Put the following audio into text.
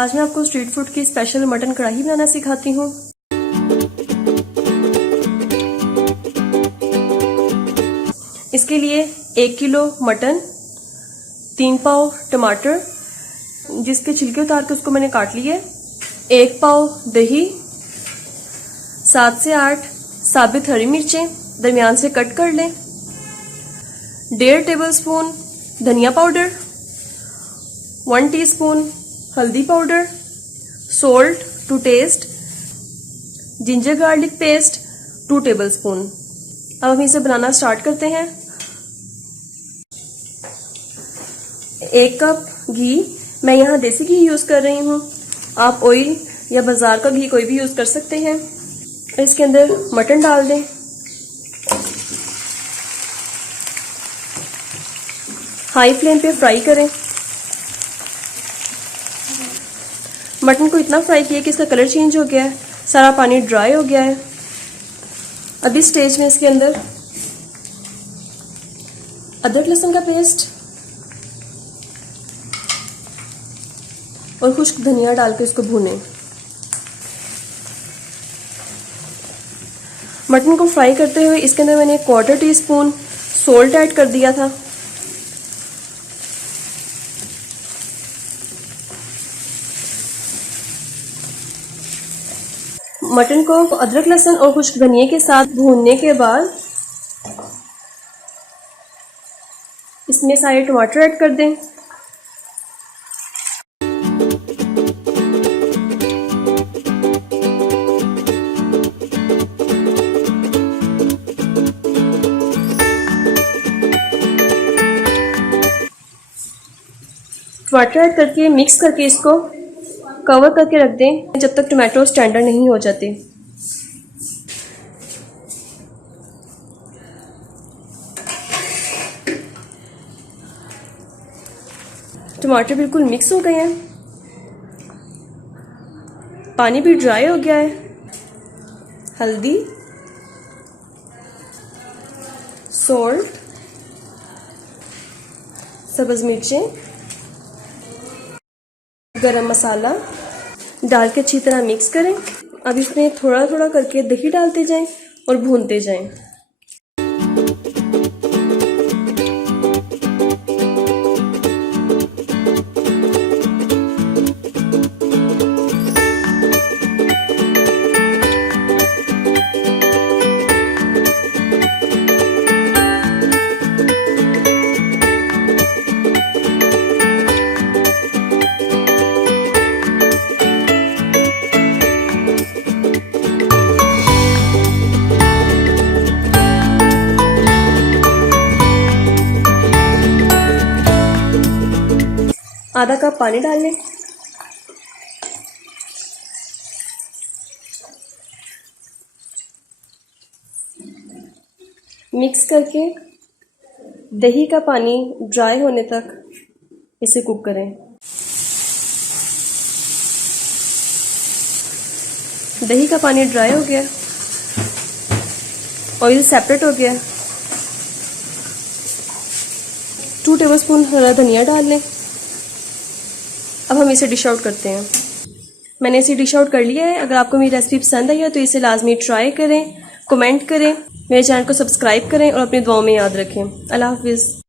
आज मैं आपको स्ट्रीट फूड की स्पेशल मटन कढ़ाई बनाना सिखाती हूँ। इसके लिए 1 किलो मटन, 3 पाव टमाटर जिसके छिलके उतार के उसको मैंने काट लिए, 1 पाव दही, 7 से 8 साबित हरी मिर्चें दरमियान से कट कर लें, 1.5 टेबलस्पून धनिया पाउडर, 1 टीस्पून हल्दी powder, salt to taste, ginger garlic paste 2 tablespoon. अब हम इसे बनाना स्टार्ट करते हैं। 1 कप घी, मैं यहाँ देसी घी यूज़ कर रही हूँ, आप ऑयल या बाजार का घी कोई भी यूज़ कर सकते हैं। इसके अंदर मटन डाल दें, हाई फ्लेम पे फ्राई करें। मटन को इतना फ्राई किया कि इसका कलर चेंज हो गया है, सारा पानी ड्राई हो गया है। अब इस स्टेज में इसके अंदर अदरक लहसुन का पेस्ट और खुश्क धनिया डाल के इसको भूनें। मटन को फ्राई करते हुए इसके अंदर मैंने 1/4 टीस्पून सोल्ट ऐड कर दिया था। मटन को अदरक लहसुन और खुश्क धनिया के साथ भूनने के बाद इसमें सारे टमाटर ऐड कर दें। टमाटर ऐड करके मिक्स करके इसको कवर करके रख दें जब तक टमाटो टेंडर नहीं हो जाते। टमाटर बिल्कुल मिक्स हो गए हैं, पानी भी ड्राई हो गया है। हल्दी, सॉल्ट, सब्ज़ मिर्चें, गरम मसाला डाल के अच्छी तरह मिक्स करें। अब इसमें थोड़ा थोड़ा करके दही डालते जाएं और भूनते जाएं। आधा कप पानी डाल लें। मिक्स करके दही का पानी ड्राई होने तक इसे कुक करें। दही का पानी ड्राई हो गया, ऑयल सेपरेट हो गया। 2 टेबलस्पून हरा धनिया डाल लें। अब हम इसे डिश आउट करते हैं। मैंने इसे डिश आउट कर लिया है। अगर आपको मेरी रेसिपी पसंद आई है तो इसे लाजमी ट्राई करें, कमेंट करें, मेरे चैनल को सब्सक्राइब करें और अपनी दुआओं में याद रखें। अल्लाह हाफिज़।